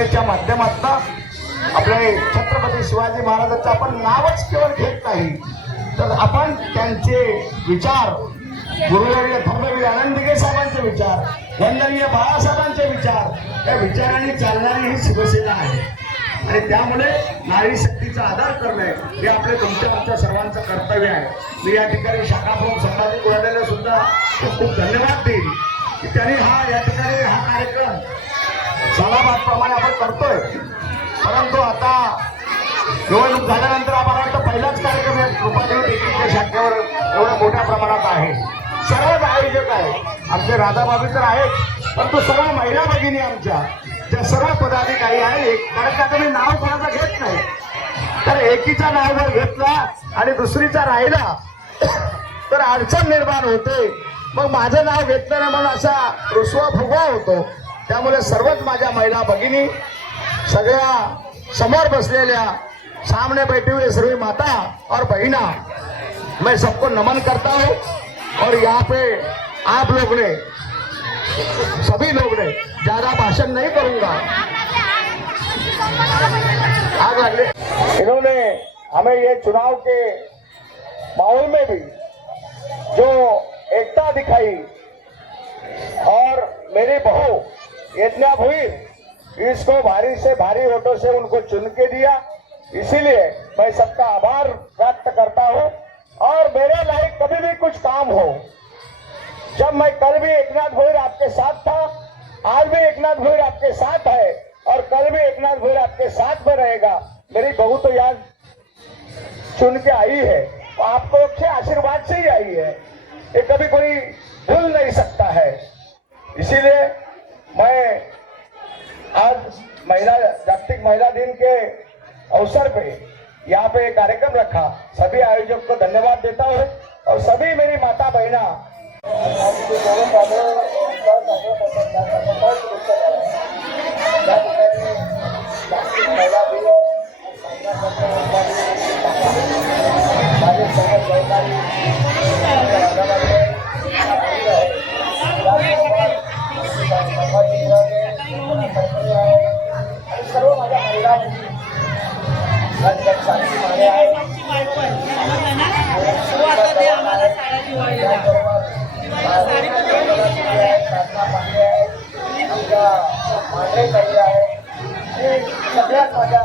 संघटनेच्या माध्यमातून आपले छत्रपती शिवाजी महाराजांचं आपण नावच केवळ घेत नाही, तर आपण त्यांचे विचार, गुरुवर्य धर्मवीर आनंदगे साहेबांचे विचार, वंदनीय बाळासाहेबांचे विचार, त्या विचारांनी चालणारी ही शिवसेना आहे. आणि त्यामुळे नारी शक्तीचा आदर करणे हे आपले तुमच्या आमच्या सर्वांचं कर्तव्य आहे. मी या ठिकाणी शाखाप्रमुख संभाजी गोळाड्याला सुद्धा खूप खूप धन्यवाद देईल की त्यांनी या ठिकाणी हा कार्यक्रम सालाबादप्रमाणे आपण करतोय. परंतु आता निवडणूक झाल्यानंतर आम्हाला वाटतं पहिलाच कार्यक्रम या कृपादेवी टेकडीच्या शाखेवर एवढ्या मोठ्या प्रमाणात आहे. सर्वच आयोजक आहे, आमचे राधाबाबी तर आहेत, परंतु सर्व महिला भगिनी आमच्या ज्या सर्व पदाधिकारी आहेत, कारण का तुम्ही नाव कोणाचं घेत नाही, तर एकीचा नाव जर घेतला आणि दुसरीचा राहिला तर अडचण निर्माण होते. मग माझं नाव घेतलं नाही म्हणून असा रुसवा फुगवा होतो. त्यामुळे सर्वच माझ्या महिला भगिनी, सगळ्या समोर बसलेल्या, सामने बैठी हुई सभी माता और बहिना, मैं सबको नमन करता हूँ. और यहाँ पे आप लोग ने, सभी लोग ने, ज्यादा भाषण नहीं करूंगा, आग लगने इन्होंने हमें ये चुनाव के माहौल में भी जो एकता दिखाई और मेरी बहू यज्ञा भुई इसको भारी से भारी वोटों से उनको चुन के दिया, इसीलिए मैं सबका आभार व्यक्त करता हूं. और मेरे लायक कभी भी कुछ काम हो, जब मैं कल भी एकनाथ भोईर आपके साथ था, आज भी एकनाथ भोईर आपके साथ है और कल भी एकनाथ भोईर आपके साथ में रहेगा. मेरी बहू तो यहाँ चुन के आई है, तो आपको अच्छे आशीर्वाद से ही आई है, ये कभी कोई भूल नहीं सकता है. इसीलिए मैं आज जागतिक महिला दिन के अवसर पे यहाँ पे एक कार्यक्रम रखा. सभी आयोजक को धन्यवाद देता हूँ और सभी मेरी माता बहना सर्व माझ्या महिला सगळ्यात माझ्या